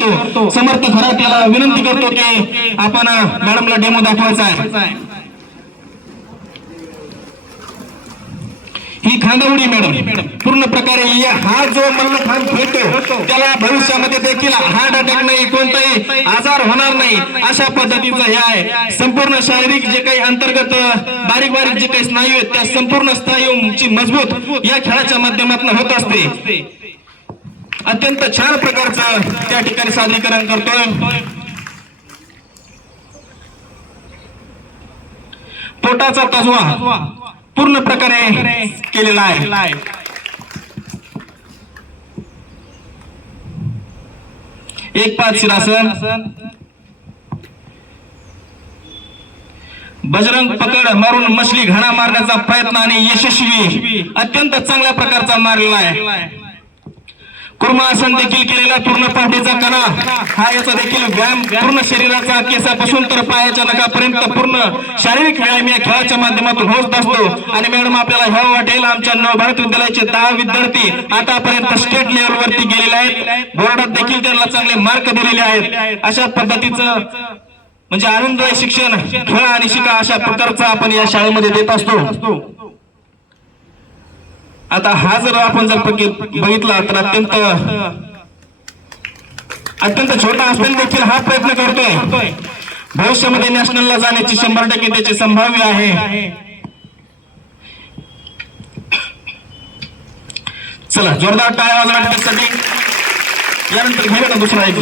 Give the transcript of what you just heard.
समर्थ घरात याला विनंती करतो की आपण मॅडमला डेमो दाखवायचा आहे. ही खांदवडी मॅडम पूर्ण प्रकारे हा जो मल्लखांब खेळतो त्याला भविष्यामध्ये देखील हार्ट अटॅक नाही कोणताही आजार होणार नाही अशा पद्धतीचं हे आहे. संपूर्ण शारीरिक जे काही अंतर्गत बारीक बारीक जे काही स्नायू आहेत त्या संपूर्ण स्नायूची मजबूत या खेळाच्या माध्यमातून होत असते. अत्यंत छान प्रकारचं त्या ठिकाणी सादरीकरण करतोय. पोटाचा तजवा पूर्ण प्रकारे केलेला आहे. एक पाच शिरासन. बजरंग पकड मारून मछली घाणा मारण्याचा प्रयत्न आणि यशस्वी अत्यंत चांगल्या प्रकारचा मारलेला आहे. कुर्मा आसन देखील केलेला पूर्ण पाठीचा कणा. हा याचा देखील व्यायाम पूर्ण शरीराचा केसापासून तर पायाच्या नखापर्यंत पूर्ण शारीरिक व्यायाम या खेळाच्या माध्यमातून होत असतो. आणि मॅडम आपल्याला ह्या वाटेल आमच्या नवभारत विद्यालयाचे दहा विद्यार्थी आतापर्यंत स्टेट लेवलवरती गेलेले आहेत. बोर्डात देखील त्यांना चांगले मार्क दिलेले आहेत. अशा पद्धतीचं म्हणजे आनंददायी शिक्षण खेळा आणि शिका अशा प्रकारचा आपण या शाळेमध्ये देत असतो. आता हा जर आपण जर बघितला तर अत्यंत अत्यंत छोटा असताना देखील हा प्रयत्न करतोय. भविष्यामध्ये नॅशनलला जाण्याची शंभर टक्के त्याची संभाव्य आहे. चला जोरदार टाळ्या वाजवण्यासाठी यानंतर घेऊया ना दुसरा एक?